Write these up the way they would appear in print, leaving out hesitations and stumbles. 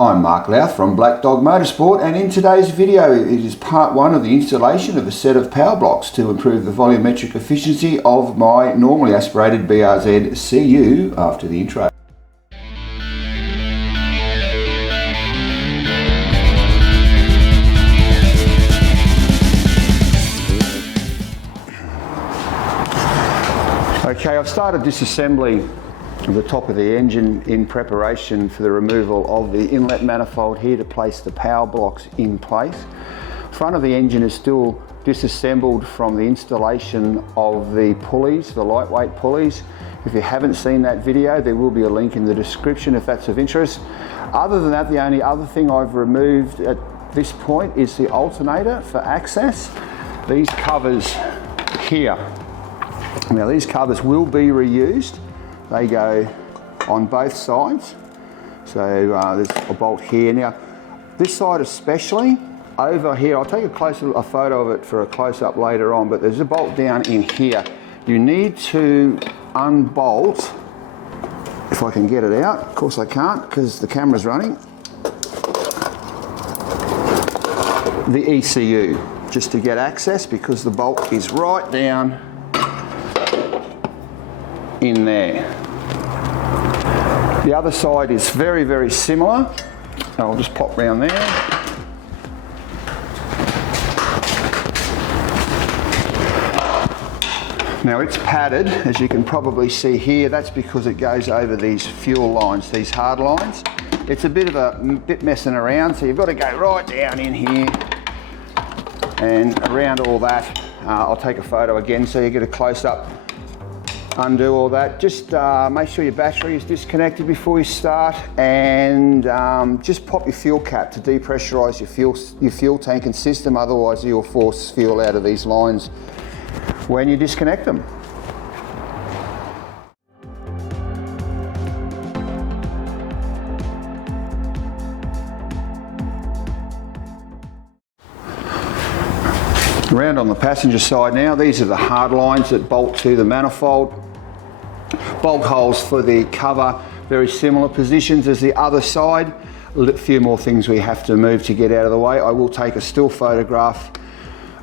I'm Mark Louth from Black Dog Motorsport, and in today's video it is part one of the installation of a set of power blocks to improve the volumetric efficiency of my normally aspirated BRZ C.O after the intro. Okay, I've started disassembly of the top of the engine in preparation for the removal of the inlet manifold here to place the power blocks in place. Front of the engine is still disassembled from the installation of the pulleys, the lightweight pulleys. If you haven't seen that video, there will be a link in the description if that's of interest. Other than that, the only other thing I've removed at this point is the alternator for access. These covers here. Now these covers will be reused. They go on both sides. So there's a bolt here. Now this side especially, over here, I'll take a photo of it for a close-up later on, but there's a bolt down in here. You need to unbolt, if I can get it out. Of course I can't because the camera's running. The ECU, just to get access, because the bolt is right down in there. The other side is very, very similar. I'll just pop round there. Now it's padded, as you can probably see here. That's because it goes over these fuel lines, these hard lines. It's a bit messing around, so you've got to go right down in here and around all that. I'll take a photo again so you get a close-up. Undo all that. Just make sure your battery is disconnected before you start, and just pop your fuel cap to depressurize your fuel tank and system, otherwise you'll force fuel out of these lines when you disconnect them. Around on the passenger side now, these are the hard lines that bolt to the manifold. Bolt holes for the cover, very similar positions as the other side. A few more things we have to move to get out of the way. I will take a still photograph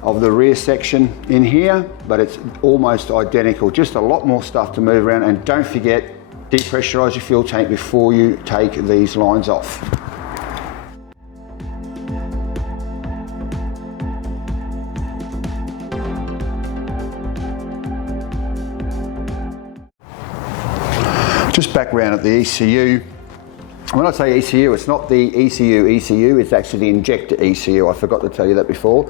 of the rear section in here, but it's almost identical. Just a lot more stuff to move around, and don't forget, depressurize your fuel tank before you take these lines off. Just back round at the ECU. When I say ECU, it's not the ECU, it's actually the injector ECU. I forgot to tell you that before.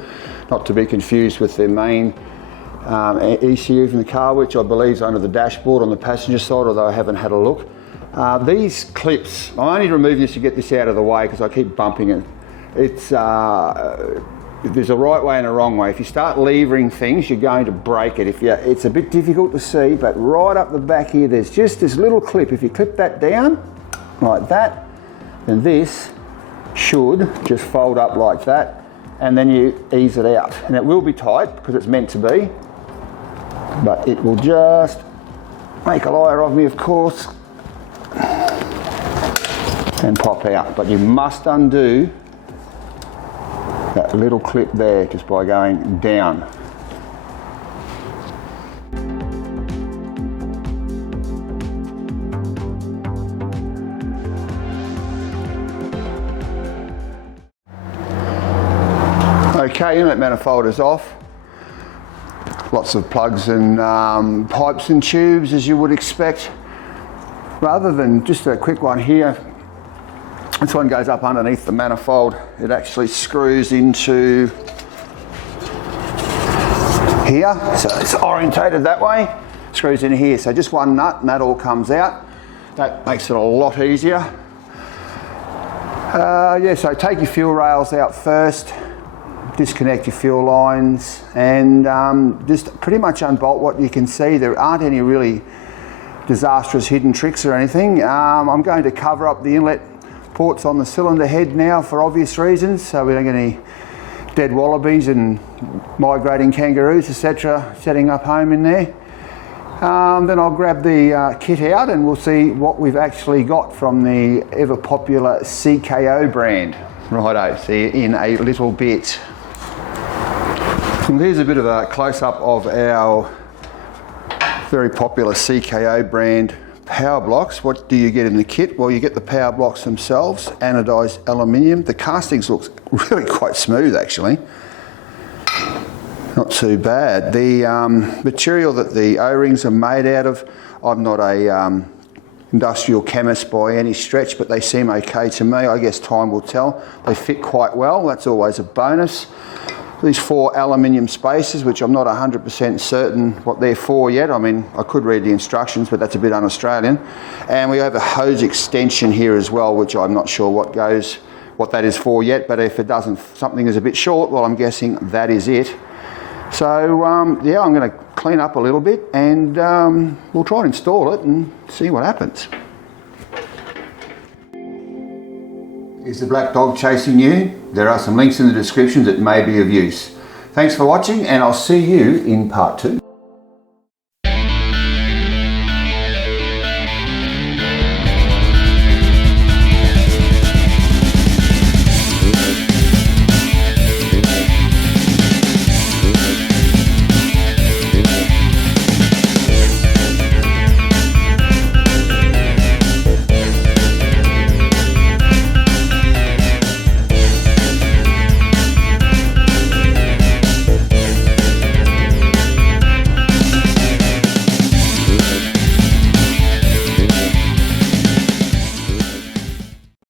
Not to be confused with the main ECU from the car, which I believe is under the dashboard on the passenger side, although I haven't had a look. These clips, I only remove this to get this out of the way because I keep bumping it. It's there's a right way and a wrong way. If you start levering things, you're going to break it. It's a bit difficult to see, but right up the back here, there's just this little clip. If you clip that down like that, then this should just fold up like that, and then you ease it out. And it will be tight because it's meant to be, but it will just make a liar of me, of course, and pop out. But you must undo that little clip there just by going down. Okay, inlet manifold is off. Lots of plugs and pipes and tubes, as you would expect. Rather than just a quick one here, this one goes up underneath the manifold. It actually screws into here, so it's orientated that way. Screws in here, so just one nut and that all comes out. That makes it a lot easier. So take your fuel rails out first, disconnect your fuel lines, and just pretty much unbolt what you can see. There aren't any really disastrous hidden tricks or anything. I'm going to cover up the inlet ports on the cylinder head now for obvious reasons, so we don't get any dead wallabies and migrating kangaroos, etc., setting up home in there. Then I'll grab the kit out and we'll see what we've actually got from the ever popular C.K.O brand. Righto, see you in a little bit. And here's a bit of a close-up of our very popular C.K.O brand power blocks. What do you get in the kit? Well, you get the power blocks themselves, anodized aluminium. The castings looks really quite smooth actually. Not too bad. The material that the O-rings are made out of, I'm not a industrial chemist by any stretch, but they seem okay to me. I guess time will tell. They fit quite well, that's always a bonus. These 4 aluminium spacers, which I'm not 100% certain what they're for yet. I mean, I could read the instructions, but that's a bit un-Australian. And we have a hose extension here as well, which I'm not sure what that is for yet, but if it doesn't, something is a bit short, well, I'm guessing that is it. So yeah, I'm going to clean up a little bit and we'll try and install it and see what happens. Is the black dog chasing you? There are some links in the description that may be of use. Thanks for watching and I'll see you in part 2.